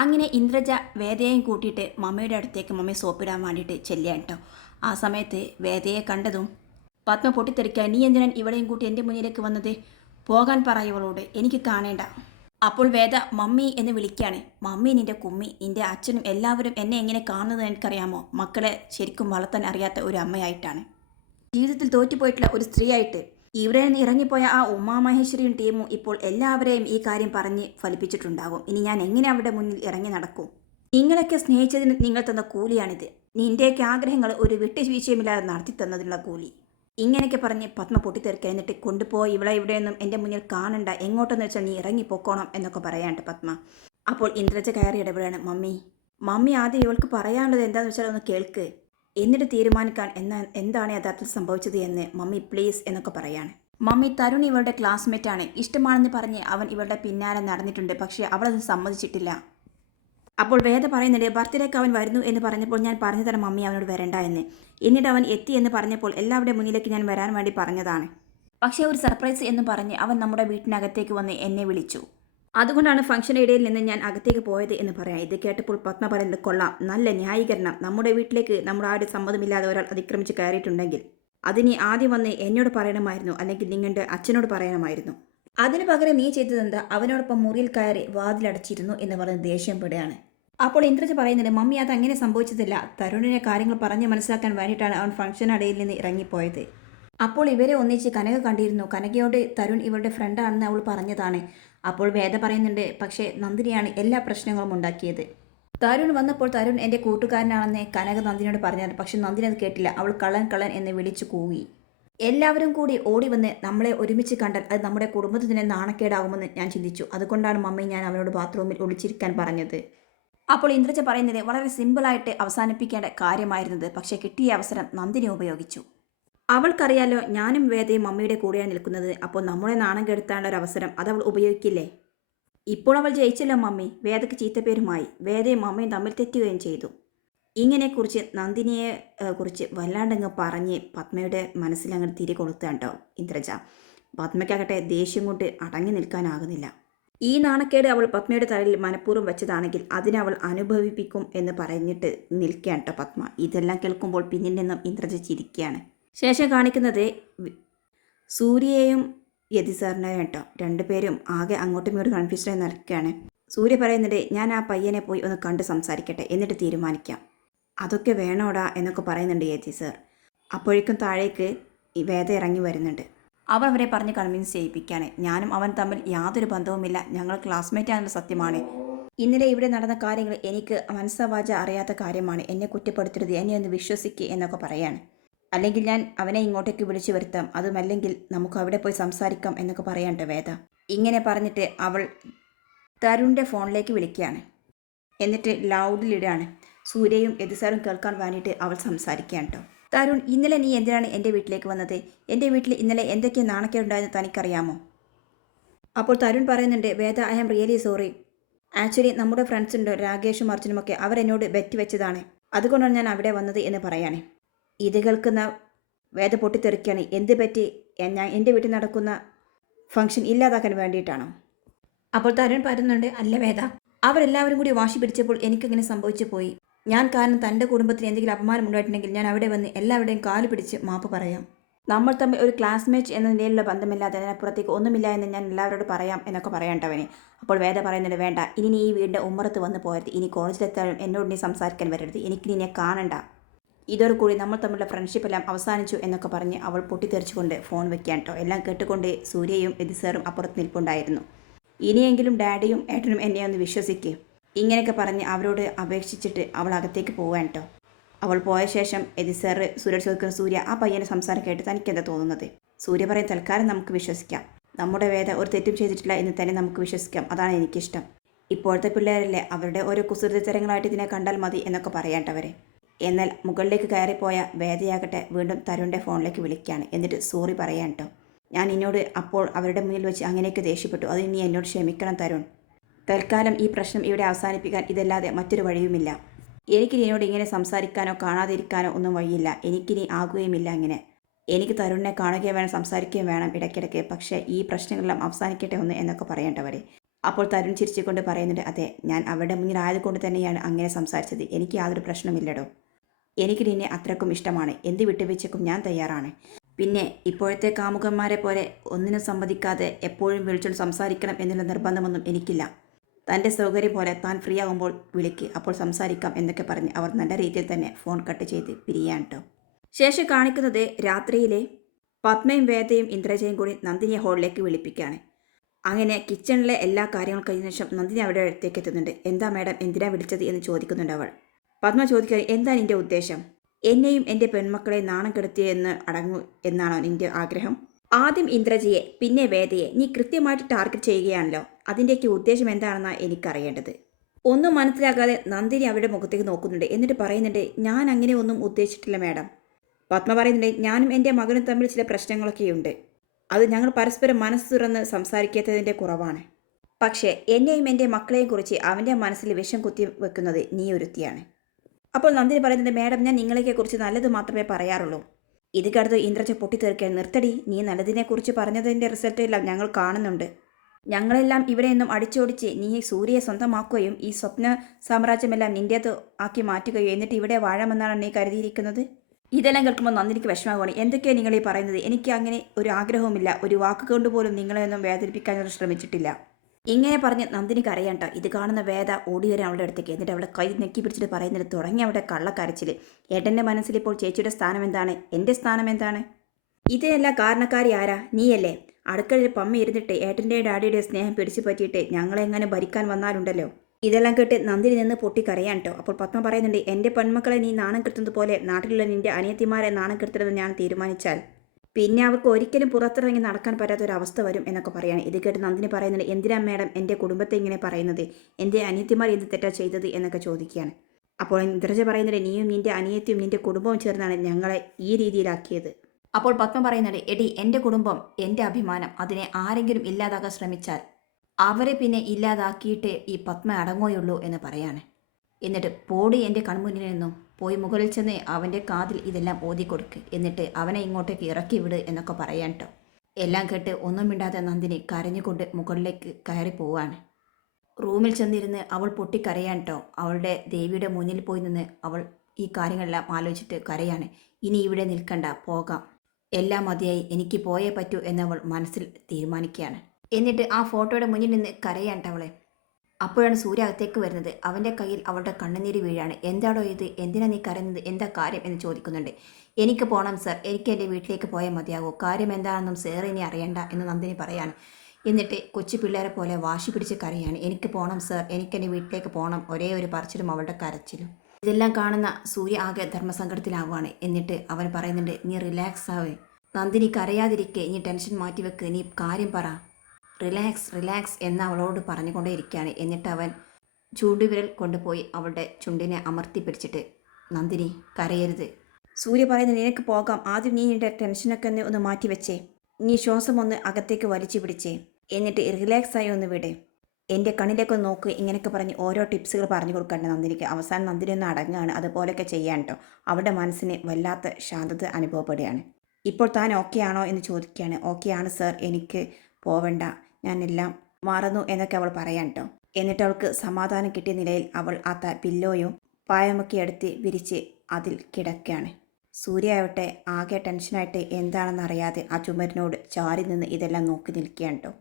അങ്ങനെ ഇന്ദ്രജ വേദയെയും കൂട്ടിയിട്ട് മമ്മയുടെ അടുത്തേക്ക് മമ്മി സോപ്പിടാൻ വേണ്ടിയിട്ട് ചെല്ലുകയാണ് കേട്ടോ. ആ സമയത്ത് വേദയെ കണ്ടതും പത്മ പൊട്ടിത്തെറിക്കുക, നീ എന്തിനാൻ ഇവിടെയും കൂട്ടി എൻ്റെ മുന്നിലേക്ക് വന്നത്? പോകാൻ പറയുവളോട്, എനിക്ക് കാണേണ്ട. അപ്പോൾ വേദ മമ്മി എന്ന് വിളിക്കുകയാണ്. മമ്മി നിൻ്റെ കുമ്മി, നിൻ്റെ അച്ഛനും എല്ലാവരും എന്നെ എങ്ങനെ കാണുന്നത് എനിക്കറിയാമോ? മക്കളെ ശരിക്കും വളർത്താൻ അറിയാത്ത ഒരു അമ്മയായിട്ടാണ്, ജീവിതത്തിൽ തോറ്റുപോയിട്ടുള്ള ഒരു സ്ത്രീയായിട്ട്. ഇവിടെ നിന്ന് ഇറങ്ങിപ്പോയ ആ ഉമാമഹേശ്വരിയും ടീമും ഇപ്പോൾ എല്ലാവരെയും ഈ കാര്യം പറഞ്ഞ് ഫലിപ്പിച്ചിട്ടുണ്ടാകും. ഇനി ഞാൻ എങ്ങനെ അവരുടെ മുന്നിൽ ഇറങ്ങി നടക്കും? നിങ്ങളൊക്കെ സ്നേഹിച്ചതിന് നിങ്ങൾ തന്ന കൂലിയാണിത്. നിൻ്റെയൊക്കെ ആഗ്രഹങ്ങൾ ഒരു വിട്ടുവീഴ്ചയുമില്ലാതെ നടത്തി തന്നതിനുള്ള കൂലി. ഇങ്ങനെയൊക്കെ പറഞ്ഞ് പത്മ പൊട്ടിത്തെറിക്കുക. എന്നിട്ട് കൊണ്ടുപോയി ഇവിടെയൊന്നും എൻ്റെ മുന്നിൽ കാണണ്ട, എങ്ങോട്ടെന്ന് വെച്ചാൽ നീ ഇറങ്ങിപ്പോക്കോണം എന്നൊക്കെ പറയാണ്ട് പത്മ. അപ്പോൾ ഇന്ദ്രജ കയറി ഇടപെടാണ്. മമ്മി ആദ്യം ഇവൾക്ക് പറയാനുള്ളത് എന്താണെന്ന് വെച്ചാൽ ഒന്ന് കേൾക്ക്, എന്നിട്ട് തീരുമാനിക്കാൻ എന്താണ് യഥാർത്ഥത്തിൽ സംഭവിച്ചത് എന്ന്. മമ്മി പ്ലീസ് എന്നൊക്കെ പറയാണ്. മമ്മി, തരുൺ ഇവളുടെ ക്ലാസ്മേറ്റാണ്, ഇഷ്ടമാണെന്ന് പറഞ്ഞ് അവൻ ഇവളുടെ പിന്നാലെ നടന്നിട്ടുണ്ട്, പക്ഷേ അവളത് സമ്മതിച്ചിട്ടില്ല. അപ്പോൾ വേദ പറയുന്നുണ്ട്, ബർത്ത്ഡേക്ക് അവൻ വരുന്നു എന്ന് പറഞ്ഞപ്പോൾ ഞാൻ പറഞ്ഞു തരാം മമ്മി അവനോട് വരണ്ട എന്ന്. എന്നിട്ട് അവൻ എത്തി എന്ന് പറഞ്ഞപ്പോൾ എല്ലാവരുടെ മുന്നിലേക്ക് ഞാൻ വരാൻ വേണ്ടി പറഞ്ഞതാണ്. പക്ഷേ ഒരു സർപ്രൈസ് എന്ന് പറഞ്ഞ് അവൻ നമ്മുടെ വീട്ടിനകത്തേക്ക് വന്ന് എന്നെ വിളിച്ചു. അതുകൊണ്ടാണ് ഫംഗ്ഷൻ്റെ ഇടയിൽ നിന്ന് ഞാൻ അകത്തേക്ക് പോയത് എന്ന് പറയാം. ഇത് കേട്ടപ്പോൾ പത്മ പറയുന്നത്, കൊള്ളാം, നല്ല ന്യായീകരണം. നമ്മുടെ വീട്ടിലേക്ക് നമ്മുടെ ആരും സമ്മതമില്ലാതെ ഒരാൾ അതിക്രമിച്ച് കയറിയിട്ടുണ്ടെങ്കിൽ അതിന് ആദ്യം വന്ന് എന്നോട് പറയണമായിരുന്നു, അല്ലെങ്കിൽ നിങ്ങളുടെ അച്ഛനോട് പറയണമായിരുന്നു. അതിനു പകരം നീ ചെയ്തതെന്താ? അവനോടൊപ്പം മുറിയിൽ കയറി വാതിലടച്ചിരുന്നു എന്ന് പറഞ്ഞ് ദേഷ്യപ്പെടുകയാണ്. അപ്പോൾ ഇന്ദ്രജ പറയുന്നുണ്ട്, മമ്മി അത് അങ്ങനെ സംഭവിച്ചതില്ല. തരുണിനെ കാര്യങ്ങൾ പറഞ്ഞ് മനസ്സിലാക്കാൻ വേണ്ടിയിട്ടാണ് അവൻ ഫംഗ്ഷൻ ഇടയിൽ നിന്ന് ഇറങ്ങിപ്പോയത്. അപ്പോൾ ഇവരെ ഒന്നിച്ച് കനക കണ്ടിരുന്നു. കനകയോട് തരുൺ ഇവളുടെ ഫ്രണ്ടാണെന്ന് അവൾ പറഞ്ഞതാണ്. അപ്പോൾ വേദ പറയുന്നുണ്ട്, പക്ഷേ നന്ദിനിയാണ് എല്ലാ പ്രശ്നങ്ങളും ഉണ്ടാക്കിയത്. തരുൺ വന്നപ്പോൾ തരുൺ എൻ്റെ കൂട്ടുകാരനാണെന്ന് കനക നന്ദിനിയോട് പറഞ്ഞത്. പക്ഷെ നന്ദിനി അത് കേട്ടില്ല. അവൾ കള്ളൻ എന്ന് വിളിച്ചു കൂവി. എല്ലാവരും കൂടി ഓടി വന്ന് നമ്മളെ ഒരുമിച്ച് കണ്ടാൽ അത് നമ്മുടെ കുടുംബത്തിന് നാണക്കേടാകുമെന്ന് ഞാൻ ചിന്തിച്ചു. അതുകൊണ്ടാണ് മമ്മി ഞാൻ അവനോട് ബാത്റൂമിൽ ഒളിച്ചിരിക്കാൻ പറഞ്ഞത്. അപ്പോൾ ഇന്ദ്രജ പറയുന്നത്, വളരെ സിമ്പിളായിട്ട് അവസാനിപ്പിക്കേണ്ട കാര്യമായിരുന്നത്, പക്ഷേ കിട്ടിയ അവസരം നന്ദിനി ഉപയോഗിച്ചു. അവൾക്കറിയാലോ ഞാനും വേദയും മമ്മിയുടെ കൂടെയാണ് നിൽക്കുന്നത്. അപ്പോൾ നമ്മളെ നാണം കെടുത്താനുള്ള ഒരു അവസരം അതവൾ ഉപയോഗിക്കില്ലേ? ഇപ്പോൾ അവൾ ജയിച്ചല്ലോ മമ്മി. വേദയ്ക്ക് ചീത്തപ്പേരുമായി. വേദയും മമ്മയും തമ്മിൽ തെറ്റുകയും ചെയ്തു. ഇങ്ങനെക്കുറിച്ച് നന്ദിനിയെ കുറിച്ച് വല്ലാണ്ടങ്ങ് പറഞ്ഞ് പത്മയുടെ മനസ്സിലങ്ങ് തിരി കൊളുത്താണ്ടോ ഇന്ദ്രജ. പത്മയ്ക്കാകട്ടെ ദേഷ്യം കൊണ്ട് അടങ്ങി നിൽക്കാനാകുന്നില്ല. ഈ നാണക്കേട് അവൾ പത്മയുടെ തലയിൽ മനഃപൂർവ്വം വെച്ചതാണെങ്കിൽ അതിനവൾ അനുഭവിപ്പിക്കും എന്ന് പറഞ്ഞിട്ട് നിൽക്കുകയാണ് കേട്ടോ പത്മ. ഇതെല്ലാം കേൾക്കുമ്പോൾ പിന്നിൽ നിന്നും ഇന്ദ്രജ ചിരിക്കുകയാണ്. ശേഷം കാണിക്കുന്നത് സൂര്യയെയും യതി സാറിനെയും കേട്ടോ. രണ്ടുപേരും ആകെ അങ്ങോട്ടും ഇങ്ങോട്ടും കൺഫ്യൂസ്ഡായി നിൽക്കുകയാണ്. സൂര്യ പറയുന്നത്, ഞാൻ ആ പയ്യനെ പോയി ഒന്ന് കണ്ട് സംസാരിക്കട്ടെ, എന്നിട്ട് തീരുമാനിക്കാം. അതൊക്കെ വേണോടാ എന്നൊക്കെ പറയുന്നുണ്ട് യതി സാർ. അപ്പോഴേക്കും താഴേക്ക് വേദ ഇറങ്ങി വരുന്നുണ്ട്. അവൾ അവരെ പറഞ്ഞ് കൺവിൻസ് ചെയ്യിപ്പിക്കുകയാണ്. ഞാനും അവൻ തമ്മിൽ യാതൊരു ബന്ധവുമില്ല, ഞങ്ങൾ ക്ലാസ്മേറ്റ് ആണെന്ന സത്യമാണ്. ഇന്നലെ ഇവിടെ നടന്ന കാര്യങ്ങൾ എനിക്ക് മനസ്സവാച അറിയാത്ത കാര്യമാണ്. എന്നെ കുറ്റപ്പെടുത്തരുത്, എന്നെ ഒന്ന് വിശ്വസിക്കുക എന്നൊക്കെ പറയാണ്. അല്ലെങ്കിൽ ഞാൻ അവനെ ഇങ്ങോട്ടേക്ക് വിളിച്ചു വരുത്താം, അതുമല്ലെങ്കിൽ നമുക്ക് അവിടെ പോയി സംസാരിക്കാം എന്നൊക്കെ പറയാണ്ട് വേദ. ഇങ്ങനെ പറഞ്ഞിട്ട് അവൾ തരുണിൻ്റെ ഫോണിലേക്ക് വിളിക്കുകയാണ്. എന്നിട്ട് ലൗഡിലിടാണ്. സൂര്യയും യതിസാറും കേൾക്കാൻ വേണ്ടിയിട്ട് അവൾ സംസാരിക്കുകയാണ് കേട്ടോ. തരുൺ, ഇന്നലെ നീ എന്തിനാണ് എൻ്റെ വീട്ടിലേക്ക് വന്നത്? എൻ്റെ വീട്ടിൽ ഇന്നലെ എന്തൊക്കെ നാണക്കേടുണ്ടായെന്ന് തനിക്കറിയാമോ? അപ്പോൾ തരുൺ പറയുന്നുണ്ട്, Veda, I am really sorry. Actually നമ്മുടെ ഫ്രണ്ട്സ് ഉണ്ട്, രാകേഷും അർജുനുമൊക്കെ, അവരെന്നോട് ബെറ്റ് വെച്ചതാണ്, അതുകൊണ്ടാണ് ഞാൻ അവിടെ വന്നത് എന്ന് പറയാണ്. ഇത് കേൾക്കുന്ന വേദ പൊട്ടിത്തെറിക്കുകയാണ്. എന്ത് പറ്റി? ഞാൻ എൻ്റെ വീട്ടിൽ നടക്കുന്ന ഫംഗ്ഷൻ ഇല്ലാതാക്കാൻ വേണ്ടിയിട്ടാണോ? അപ്പോൾ തരുൺ പറയുന്നുണ്ട്, അല്ല വേദ, അവരെല്ലാവരും കൂടി വാശി പിടിച്ചപ്പോൾ എനിക്കിങ്ങനെ സംഭവിച്ചു പോയി. ഞാൻ കാരണം തൻ്റെ കുടുംബത്തിന് എന്തെങ്കിലും അപമാനം ഉണ്ടായിട്ടുണ്ടെങ്കിൽ ഞാൻ അവിടെ വന്ന് എല്ലാവരുടെയും കാല് പിടിച്ച് മാപ്പ് പറയാം. നമ്മൾ തമ്മിൽ ഒരു ക്ലാസ്മേറ്റ് എന്ന നിലയിലുള്ള ബന്ധമില്ലാതെ അതിനപ്പുറത്തേക്ക് ഒന്നുമില്ല എന്ന് ഞാൻ എല്ലാവരോട് പറയാം എന്നൊക്കെ പറയണ്ടവനെ. അപ്പോൾ വേദ പറയുന്നുണ്ട്, വേണ്ട, ഇനി നീ ഈ വീടിൻ്റെ ഉമ്മറത്ത് വന്ന് പോയത്, ഇനി കോളേജിലെത്താനും എന്നോട് നീ സംസാരിക്കാൻ വരരുത്, എനിക്ക് നിന്നെ കാണണ്ട. ഇതോടു കൂടി നമ്മൾ തമ്മിലുള്ള ഫ്രണ്ട്ഷിപ്പ് എല്ലാം അവസാനിച്ചു എന്നൊക്കെ പറഞ്ഞ് അവൾ പൊട്ടിത്തെറിച്ചുകൊണ്ട് ഫോൺ വെക്കാൻ കേട്ടോ. എല്ലാം കേട്ടുകൊണ്ട് സൂര്യയും യതിസാറും അപ്പുറത്ത് നിൽപ്പുണ്ടായിരുന്നു. ഇനിയെങ്കിലും ഡാഡിയും ഏട്ടനും എന്നെ ഒന്ന് വിശ്വസിക്കുക, ഇങ്ങനെയൊക്കെ പറഞ്ഞ് അവരോട് അപേക്ഷിച്ചിട്ട് അവൾ അകത്തേക്ക് പോവാൻ കേട്ടോ. അവൾ പോയ ശേഷം യതിസാർ സൂര്യ ചോദിക്കുന്ന, സൂര്യ, ആ പയ്യനെ സംസാരം കേട്ട് തനിക്കെന്താ തോന്നുന്നത്? സൂര്യ പറയും, തൽക്കാലം നമുക്ക് വിശ്വസിക്കാം, നമ്മുടെ വേദ ഒരു തെറ്റും ചെയ്തിട്ടില്ല എന്ന് തന്നെ നമുക്ക് വിശ്വസിക്കാം, അതാണ് എനിക്കിഷ്ടം. ഇപ്പോഴത്തെ പിള്ളേരല്ലേ, അവരുടെ ഓരോ കുസൃതിത്തരങ്ങളായിട്ട് ഇതിനെ കണ്ടാൽ മതി എന്നൊക്കെ പറയാണ്ടവരെ. എന്നാൽ മുകളിലേക്ക് കയറിപ്പോയ വേദയാകട്ടെ വീണ്ടും തരുണിൻ്റെ ഫോണിലേക്ക് വിളിക്കുകയാണ്. എന്നിട്ട് സോറി പറയാൻ കേട്ടോ. ഞാൻ എന്നോട് അപ്പോൾ അവരുടെ മുന്നിൽ വെച്ച് അങ്ങനെയൊക്കെ ദേഷ്യപ്പെട്ടു, അത് ഇനി എന്നോട് ക്ഷമിക്കണം തരുൺ. തൽക്കാലം ഈ പ്രശ്നം ഇവിടെ അവസാനിപ്പിക്കാൻ ഇതല്ലാതെ മറ്റൊരു വഴിയുമില്ല. എനിക്കിനി എന്നോട് ഇങ്ങനെ സംസാരിക്കാനോ കാണാതിരിക്കാനോ ഒന്നും വഴിയില്ല, എനിക്കിനി ആകുകയുമില്ല അങ്ങനെ. എനിക്ക് തരുണിനെ കാണുകയും വേണം, സംസാരിക്കുകയും വേണം ഇടയ്ക്കിടയ്ക്ക്, പക്ഷേ ഈ പ്രശ്നങ്ങളെല്ലാം അവസാനിക്കട്ടെ ഒന്ന് എന്നൊക്കെ പറയേണ്ടവരെ. അപ്പോൾ തരുൺ ചിരിച്ചുകൊണ്ട് പറയുന്നുണ്ട്, അതെ, ഞാൻ അവരുടെ മുന്നിലായതുകൊണ്ട് തന്നെയാണ് അങ്ങനെ സംസാരിച്ചത്. എനിക്ക് യാതൊരു പ്രശ്നമില്ലടോ. എനിക്ക് നിന്നെ അത്രക്കും ഇഷ്ടമാണ്. എന്ത് വിട്ടുവീഴ്ചയ്ക്കും ഞാൻ തയ്യാറാണ്. പിന്നെ ഇപ്പോഴത്തെ കാമുകന്മാരെ പോലെ ഒന്നിനും സമ്മതിക്കാതെ എപ്പോഴും വിളിച്ചോണ്ട് സംസാരിക്കണം എന്നുള്ള നിർബന്ധമൊന്നും എനിക്കില്ല. തൻ്റെ സൗകര്യം പോലെ താൻ ഫ്രീ ആകുമ്പോൾ വിളിക്ക്, അപ്പോൾ സംസാരിക്കാം എന്നൊക്കെ പറഞ്ഞ് അവർ നല്ല രീതിയിൽ തന്നെ ഫോൺ കട്ട് ചെയ്ത് പിരിയാണ് കേട്ടോ. ശേഷം കാണിക്കുന്നത് രാത്രിയിലെ പത്മയും വേദയും ഇന്ദ്രജയും കൂടി നന്ദിനിയെ ഹോളിലേക്ക് വിളിപ്പിക്കുകയാണ്. അങ്ങനെ കിച്ചണിലെ എല്ലാ കാര്യങ്ങളും കഴിഞ്ഞ ശേഷം നന്ദിനി അവിടെ അടുത്തേക്ക് എത്തുന്നുണ്ട്. എന്താ മാഡം, എന്തിനാ വിളിച്ചത് എന്ന് ചോദിക്കുന്നുണ്ട് അവൾ. പത്മ ചോദിക്കുക, എന്താ നിൻ്റെ ഉദ്ദേശം? എന്നെയും എൻ്റെ പെൺമക്കളെ നാണം കെടുത്തിയെന്ന് അടങ്ങൂ എന്നാണോ നിൻ്റെ ആഗ്രഹം? ആദ്യം ഇന്ദ്രജിയെ പിന്നെ വേദയെ നീ കൃത്യമായിട്ട് ടാർഗറ്റ് ചെയ്യുകയാണല്ലോ. അതിൻ്റെയൊക്കെ ഉദ്ദേശം എന്താണെന്നാണ് എനിക്കറിയേണ്ടത്. ഒന്നും മനസ്സിലാകാതെ നന്ദിനി അവരുടെ മുഖത്തേക്ക് നോക്കുന്നുണ്ട്. എന്നിട്ട് പറയുന്നുണ്ട്, ഞാൻ അങ്ങനെ ഒന്നും ഉദ്ദേശിച്ചിട്ടില്ല മാഡം. പത്മ പറയുന്നുണ്ട്, ഞാനും എൻ്റെ മകനും തമ്മിൽ ചില പ്രശ്നങ്ങളൊക്കെയുണ്ട്. അത് ഞങ്ങൾ പരസ്പരം മനസ്സ് തുറന്ന് സംസാരിക്കാത്തതിൻ്റെ കുറവാണ്. പക്ഷേ എന്നെയും എൻ്റെ മക്കളെയും കുറിച്ച് അവൻ്റെ മനസ്സിൽ വിഷം കുത്തി വെക്കുന്നത് നീ ഒരുത്തിയാണ്. അപ്പോൾ നന്ദിനി പറയുന്നുണ്ട്, മാഡം, ഞാൻ നിങ്ങളെക്കുറിച്ച് നല്ലത് മാത്രമേ പറയാറുള്ളൂ. ഇത് കടുത്ത് ഇന്ദ്രജ പൊട്ടിത്തെറിക്കാൻ, നിർത്തടി, നീ നല്ലതിനെക്കുറിച്ച് പറഞ്ഞതിൻ്റെ റിസൾട്ട് എല്ലാം ഞങ്ങൾ കാണുന്നുണ്ട്. ഞങ്ങളെല്ലാം ഇവിടെ നിന്നും അടിച്ചോടിച്ച് നീ സൂര്യയെ സ്വന്തമാക്കുകയും ഈ സ്വപ്ന സാമ്രാജ്യമെല്ലാം നിൻ്റേത് ആക്കി മാറ്റുകയോ എന്നിട്ട് ഇവിടെ വാഴാമെന്നാണ് നീ കരുതിയിരിക്കുന്നത്? ഇതെല്ലാം കേൾക്കുമ്പോൾ നന്ദിനിക്ക് വിഷമമാണ്. എന്തൊക്കെയാണ് നിങ്ങൾ ഈ പറയുന്നത്? എനിക്ക് അങ്ങനെ ഒരു ആഗ്രഹവുമില്ല. ഒരു വാക്കുകൊണ്ട് പോലും നിങ്ങളെയൊന്നും വേദനിപ്പിക്കാൻ ഞാൻ ശ്രമിച്ചിട്ടില്ല. ഇങ്ങനെ പറഞ്ഞ് നന്ദിനിക്ക് അറിയണ്ട. ഇത് കാണുന്ന വേദ ഓടി വരാൻ അവളുടെ അടുത്തേക്ക്. എന്നിട്ട് അവളെ കൈ നെക്കി പിടിച്ചിട്ട് പറയുന്നത്, തുടങ്ങി അവിടെ കള്ളക്കരച്ചിൽ. ഏട്ടൻ്റെ മനസ്സിൽ ഇപ്പോൾ ചേച്ചിയുടെ സ്ഥാനം എന്താണ്? എൻ്റെ സ്ഥാനം എന്താണ്? ഇതിനെല്ലാം കാരണക്കാരി ആരാ? നീയല്ലേ? അടുക്കളയിൽ പമ്മ ഇരുന്നിട്ട് ഏട്ടൻ്റെ ഡാഡിയുടെ സ്നേഹം പിടിച്ചു പറ്റിയിട്ട് ഞങ്ങളെങ്ങനെ ഭരിക്കാൻ വന്നാലുണ്ടല്ലോ. ഇതെല്ലാം കേട്ട് നന്ദിനി നിന്ന് പൊട്ടിക്കരയാൻ കേട്ടോ. അപ്പോൾ പത്മ പറയുന്നുണ്ട്, എൻ്റെ പെൺമക്കളെ നീ നാണം കെടുത്തുന്നത് പോലെ നാട്ടിലുള്ള നിൻ്റെ അനിയത്തിമാരെ നാണം കെടുത്തരുതെന്ന് ഞാൻ തീരുമാനിച്ചാൽ പിന്നെ അവർക്ക് ഒരിക്കലും പുറത്തിറങ്ങി നടക്കാൻ പറ്റാത്തൊരവസ്ഥ വരും എന്നൊക്കെ പറയാണ്. ഇത് കേട്ട് നന്ദിനി പറയുന്നുണ്ട്, എന്തിനാ മാഡം എൻ്റെ കുടുംബത്തെ ഇങ്ങനെ പറയുന്നത്? എൻ്റെ അനിയത്തിമാർ എന്ത് തെറ്റാ ചെയ്തത് എന്നൊക്കെ ചോദിക്കുകയാണ്. അപ്പോൾ ഇന്ദ്രജ പറയുന്നുണ്ട്, നീയും നിൻ്റെ അനിയത്തിയും നിൻ്റെ കുടുംബവും ചേർന്നാണ് ഞങ്ങളെ ഈ രീതിയിലാക്കിയത്. അപ്പോൾ പത്മ പറയുന്നുണ്ട്, എടി, എൻ്റെ കുടുംബം എൻ്റെ അഭിമാനം. അതിനെ ആരെങ്കിലും ഇല്ലാതാക്കാൻ ശ്രമിച്ചാൽ അവരെ പിന്നെ ഇല്ലാതാക്കിയിട്ട് ഈ പത്മ അടങ്ങുകയുള്ളൂ എന്ന് പറയാണ്. എന്നിട്ട് പോടി എൻ്റെ കൺമുന്നിൽ നിന്നും, പോയി മുകളിൽ ചെന്ന് അവൻ്റെ കാതിൽ ഇതെല്ലാം ഓതിക്കൊടുക്ക്, എന്നിട്ട് അവനെ ഇങ്ങോട്ടേക്ക് ഇറക്കി വിട് എന്നൊക്കെ പറയാൻ കേട്ടോ. എല്ലാം കേട്ട് ഒന്നും മിണ്ടാതെ നന്ദിനി കരഞ്ഞുകൊണ്ട് മുകളിലേക്ക് കയറി പോവാണ്. റൂമിൽ ചെന്നിരുന്ന് അവൾ പൊട്ടിക്കരയാൻ കേട്ടോ. അവളുടെ ദേവിയുടെ മുന്നിൽ പോയി നിന്ന് അവൾ ഈ കാര്യങ്ങളെല്ലാം ആലോചിച്ചിട്ട് കരയാണ്. ഇനി ഇവിടെ നിൽക്കണ്ട, പോകാം, എല്ലാം മതിയായി, എനിക്ക് പോയേ പറ്റൂ എന്നവൾ മനസ്സിൽ തീരുമാനിക്കുകയാണ്. എന്നിട്ട് ആ ഫോട്ടോയുടെ മുന്നിൽ നിന്ന് കരയാൻ അവളെ. അപ്പോഴാണ് സൂര്യ അകത്തേക്ക് വരുന്നത്. അവൻ്റെ കയ്യിൽ അവളുടെ കണ്ണുനീര് വീഴാണ്. എന്താണോ ഇത്? എന്തിനാ നീ കരയുന്നത്? എന്താ കാര്യം എന്ന് ചോദിക്കുന്നുണ്ട്. എനിക്ക് പോകണം സർ, എനിക്ക് എൻ്റെ വീട്ടിലേക്ക് പോയാൽ മതിയാകൂ. കാര്യം എന്താണെന്നും സാർ ഇനി അറിയണ്ട എന്ന് നന്ദിനി പറയാണ്. എന്നിട്ട് കൊച്ചു പിള്ളേരെ പോലെ വാശി പിടിച്ച് കരയാണ്. എനിക്ക് പോകണം സർ, എനിക്ക് എൻ്റെ വീട്ടിലേക്ക് പോകണം. ഒരേ ഒരു പറച്ചിലും അവളുടെ കരച്ചിലും. ഇതെല്ലാം കാണുന്ന സൂര്യ ആകെ ധർമ്മസങ്കടത്തിലാവുകയാണ്. എന്നിട്ട് അവൻ പറയുന്നുണ്ട്, നീ റിലാക്സ് ആവേ നന്ദിനി, കരയാതിരിക്കെ, നീ ടെൻഷൻ മാറ്റിവെക്ക്, നീ കാര്യം പറ, റിലാക്സ് റിലാക്സ് എന്ന് അവളോട് പറഞ്ഞുകൊണ്ടേയിരിക്കുകയാണ്. എന്നിട്ട് അവൻ ചൂണ്ടുവിരൽ കൊണ്ടുപോയി അവളുടെ ചുണ്ടിനെ അമർത്തി പിടിച്ചിട്ട്, നന്ദിനി കരയരുത്. സൂര്യ പറയുന്നത്, നിനക്ക് പോകാം, ആദ്യം നീ നിൻ്റെ ടെൻഷനൊക്കെ ഒന്ന് മാറ്റി വെച്ചേ, നീ ശ്വാസം ഒന്ന് അകത്തേക്ക് വലിച്ചു പിടിച്ചേ, എന്നിട്ട് റിലാക്സായി ഒന്ന് വിടേ, എൻ്റെ കണ്ണിലേക്കൊന്ന് നോക്ക്, ഇങ്ങനെയൊക്കെ പറഞ്ഞ് ഓരോ ടിപ്സുകൾ പറഞ്ഞു കൊടുക്കേണ്ട നന്ദിനിക്ക്. അവസാനം നന്ദിനി ഒന്ന് അടങ്ങുകയാണ്. അതുപോലെയൊക്കെ ചെയ്യാൻ കേട്ടോ. അവളുടെ മനസ്സിന് വല്ലാത്ത ശാന്തത അനുഭവപ്പെടുകയാണ്. ഇപ്പോൾ താൻ ഓക്കെ ആണോ എന്ന് ചോദിക്കുകയാണ്. ഓക്കെ ആണ് സർ, എനിക്ക് പോവണ്ട, ഞാനെല്ലാം മറന്നു എന്നൊക്കെ അവൾ പറയാൻ കേട്ടോ. എന്നിട്ട് അവൾക്ക് സമാധാനം കിട്ടിയ നിലയിൽ അവൾ ആ പില്ലോയും പായമൊക്കെ എടുത്ത് വിരിച്ച് അതിൽ കിടക്കുകയാണ്. സൂര്യ ആവട്ടെ ആകെ ടെൻഷനായിട്ട് എന്താണെന്നറിയാതെ ആ ചുമരിനോട് ചാരി നിന്ന് ഇതെല്ലാം നോക്കി നിൽക്കുകയാണ് കേട്ടോ.